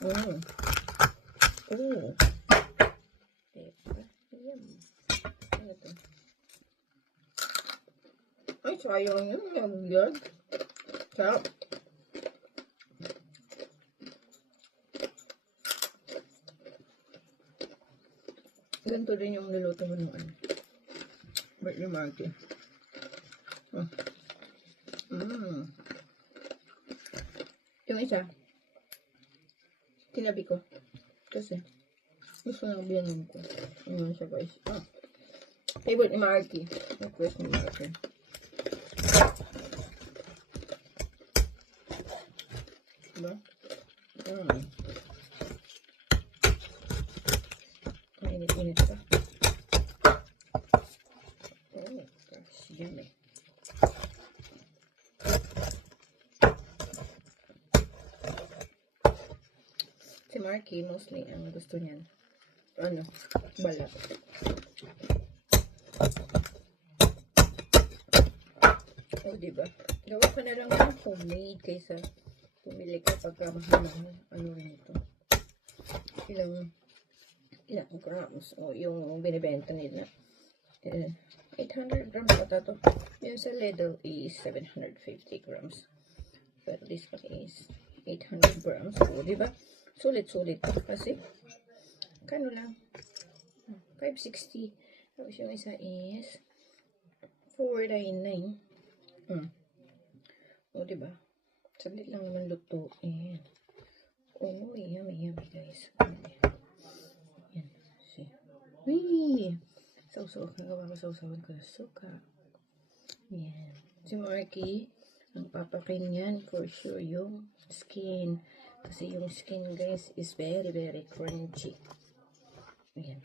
Mm. Oh. Diba? Ayan. Ano ito? Ay, sayang yun. Yan. Sarap. Ganito din yung niluto mo ng ano. Birthday Marky. Oh. Yung isa, tinabi ko. Kasi, gusto nang biyanin ko. Yun siya guys. Oh. Favorite ni Marky. Request ni Marky. Diba? Mainit-init pa. Oh, gosh. Yummy. Si Marky, mostly, ang gusto niyan, ano, balat. O, diba? Gawa ka na lang ng homemade kaysa pumili ka pagka mahal ng ano rin ito. Ilang grams. O, yung binibenta nila. 800 grams ata to. Yung sa Lidl is 750 grams. Pero this one is 800 grams. O, diba? Sulit-sulit to. Kasi, kano lang? 560. Tapos yung isa is 499. O, diba? Saglit lang naman lutuin. Oh, yummy, yummy, guys. Yan. See. Wee! Sausaw. Nagawa ko sausawan ko na suka. Yan. Si Marky, ang papakin yan for sure yung skin. Kasi yung skin, guys, is very, very crunchy. Ayan.